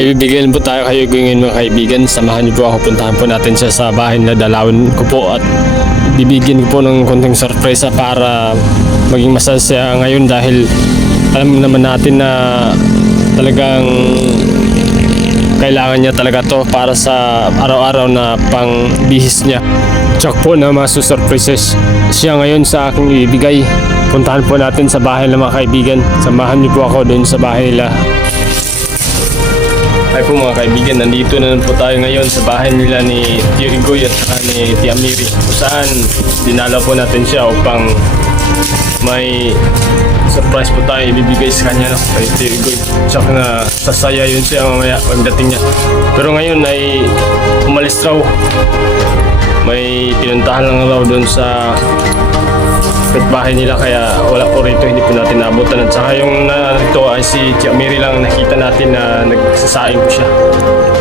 Ibibigyan po tayo kayo ngayon mga kaibigan. Samahan niyo po ako, puntahan po natin siya sa bahay na dalawin ko po at bibigyan ko po ng konting sorpresa para maging masaya siya ngayon dahil alam naman natin na talagang kailangan niya talaga to para sa araw-araw na pangbihis niya. Tsaka po na masusurprises siya ngayon sa aking ibibigay. Puntahan po natin sa bahay ng mga kaibigan. Samahan niyo po ako doon sa bahay nila. Ay po mga kaibigan, nandito na po tayo ngayon sa bahay nila ni Tio Igoy at saka ni Tia Miri, kung saan dinala po natin siya upang may surprise po tayo ibibigay sa kanya, no? Kay Tio Igoy. Tsaka na sasaya yun siya mamaya pagdating niya. Pero ngayon ay umalis raw. May pinuntahan lang raw doon sa bahay nila kaya wala po rito, hindi po natin naabutan. At saka yung narito ay si Tia Miri lang, nakita natin na nagsasaing po siya.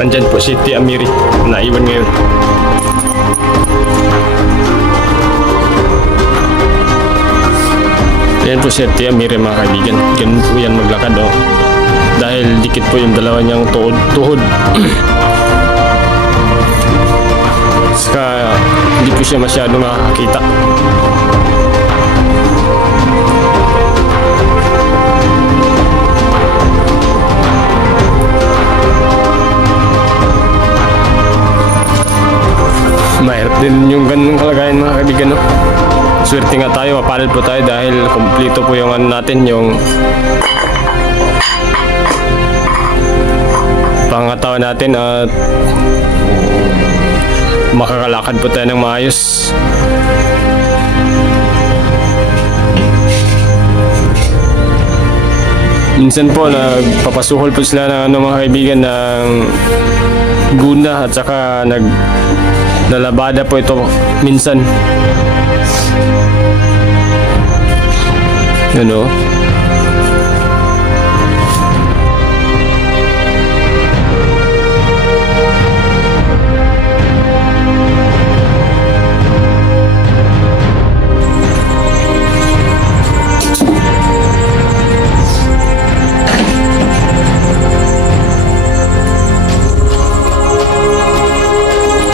Nandyan po si Tia Miri, naiwan ngayon. Ayan po si Tia Miri mga kaibigan, ganun po yan maglakad, oh. Dahil dikit po yung dalawa niyang tuhod. Saka hindi po siya masyado makakita. Mahirap din yung ganung kalagayan mga kaibigan, no? Swerte nga tayo, mapalad po tayo dahil kompleto po yung ano natin, yung pangatawan natin at makakalakad po tayo ng maayos. Minsan po nagpapasuhol po sila ng mga kaibigan ng guna at saka nalabada po ito minsan. Ano?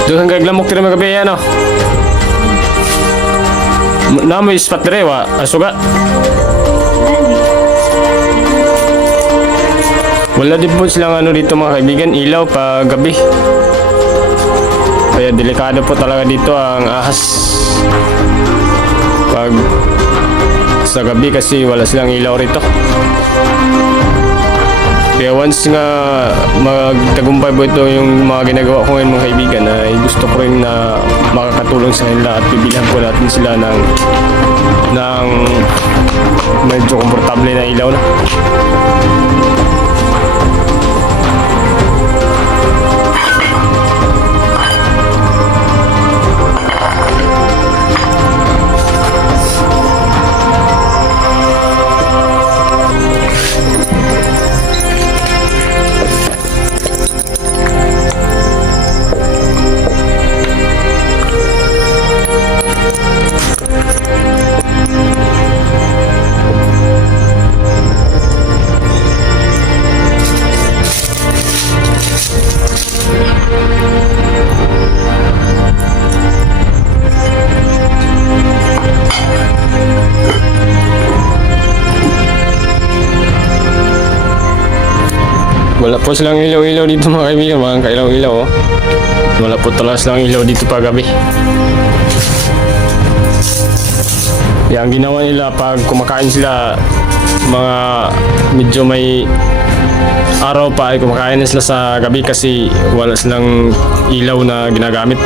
Doon hanggang lamok tira mga gabi, ano? Namoy spot dire, wa? Asuga? Wala din po silang ano dito mga kaibigan, ilaw pa gabi. Kaya delikado po talaga dito ang ahas pag sa gabi kasi wala silang ilaw rito. Kaya once nga magtagumpay po ito yung mga ginagawa ko ngayon mga kaibigan, ay gusto ko rin na makakatulong sa kanila at bibilhan po natin sila ng medyo komportable na ilaw na. Wala po silang ilaw-ilaw dito mga kaibigan, mga kailaw-ilaw, oh. Wala po talaga silang ilaw dito pag gabi. Kaya ang ginawa nila pag kumakain sila, mga medyo may araw pa ay kumakain na sila sa gabi kasi wala silang ilaw na ginagamit.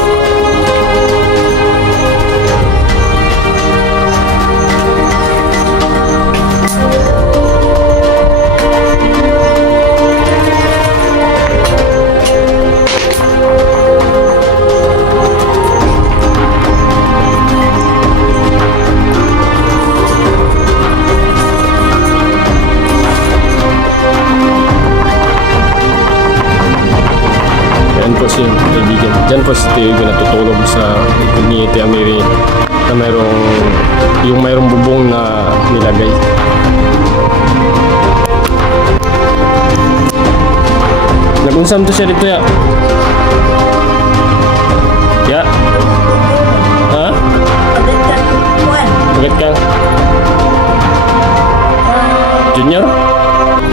po si kaibigan. Diyan po si Tio Igoy natutulog sa likod ni Tia Miri na mayroong bubong na nilagay. Nagunsam to siya dito ya. Ya. Ha? Agad ka. Juan. Bakit kang junior?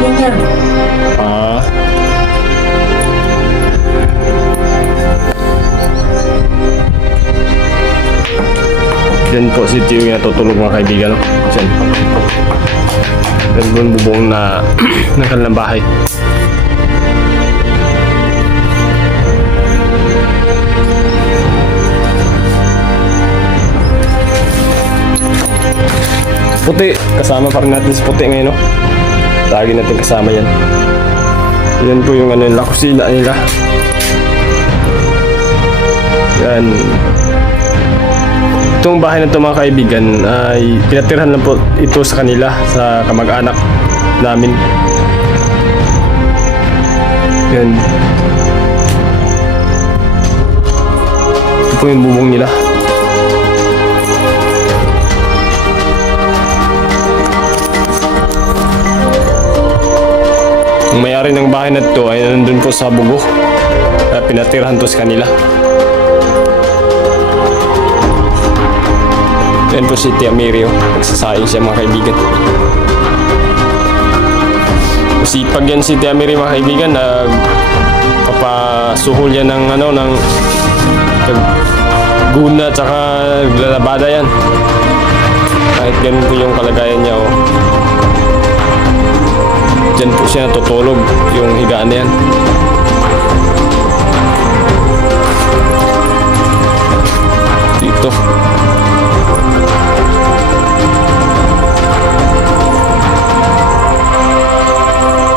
Junior. Ah. Yan po si Tio yung natutulog mga kaibigan. No? Yan. Yan po yung bubong na ng kanilang bahay. Puti, kasama pa rin natin si Puti ngayon, no? Lagi natin kasama yan. Yan po yung ano, la kusina nila. Yan. Itong bahay na ito mga kaibigan ay pinatirhan lang po ito sa kanila, sa kamag-anak namin. Yan. Ito po yung bubong nila. Ang may-ari ng bahay na ito ay nandun po sa Bugo. Pinatirhan to sa kanila. Yan po si Tia Mirio. Nagsasayang siya mga kaibigan. Masipag yan si Tia Mirio mga kaibigan. Papasuhol yan ng ano, ng guna tsaka lalabada yan. Kahit ganun po yung kalagayan niya. Oh. Diyan po siya natutulog, yung higaan na yan. Dito.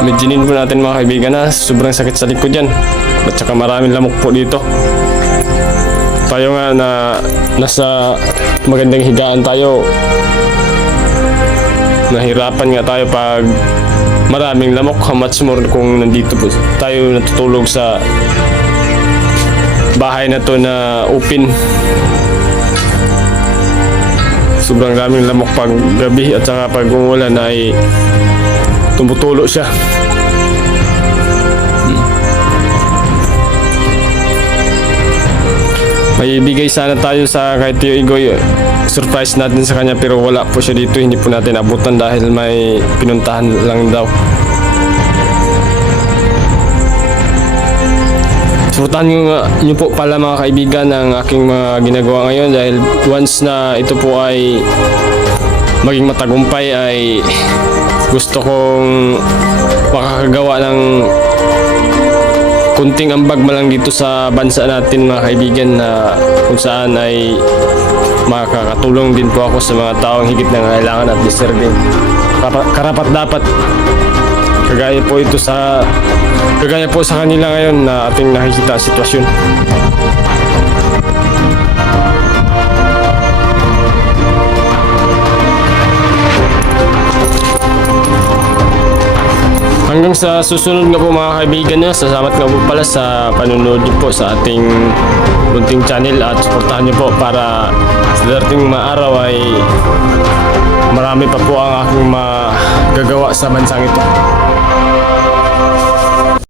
Imaginin po natin mga kaibigan na sobrang sakit sa likod yan. At saka maraming lamok po dito. Tayo nga na nasa magandang higaan tayo. Nahirapan nga tayo pag maraming lamok. How much more kung nandito po tayo natutulog sa bahay na to na open. Sobrang daming lamok pag gabi at saka pag umulan ay tumutulo siya. May ibigay sana tayo sa kay Tio Igoy. Surprise natin sa kanya pero wala po siya dito. Hindi po natin abutan dahil may pinuntahan lang daw. Suportahan nyo po pala mga kaibigan ang aking mga ginagawa ngayon dahil once na ito po ay maging matagumpay ay gusto kong makakagawa ng kunting ambag man lang dito sa bansa natin mga kaibigan na kung saan ay makakatulong din po ako sa mga taong higit na kailangan at deserving. Karapat dapat. Kagaya po sa kanila ngayon na ating nakikita sitwasyon. Hanggang sa susunod nga po mga kaibigan nyo, salamat nga po pala sa panunood nyo po sa ating munting channel at suportahan nyo po para sa darating mga araw ay marami pa po ang aking magagawa sa bansang ito.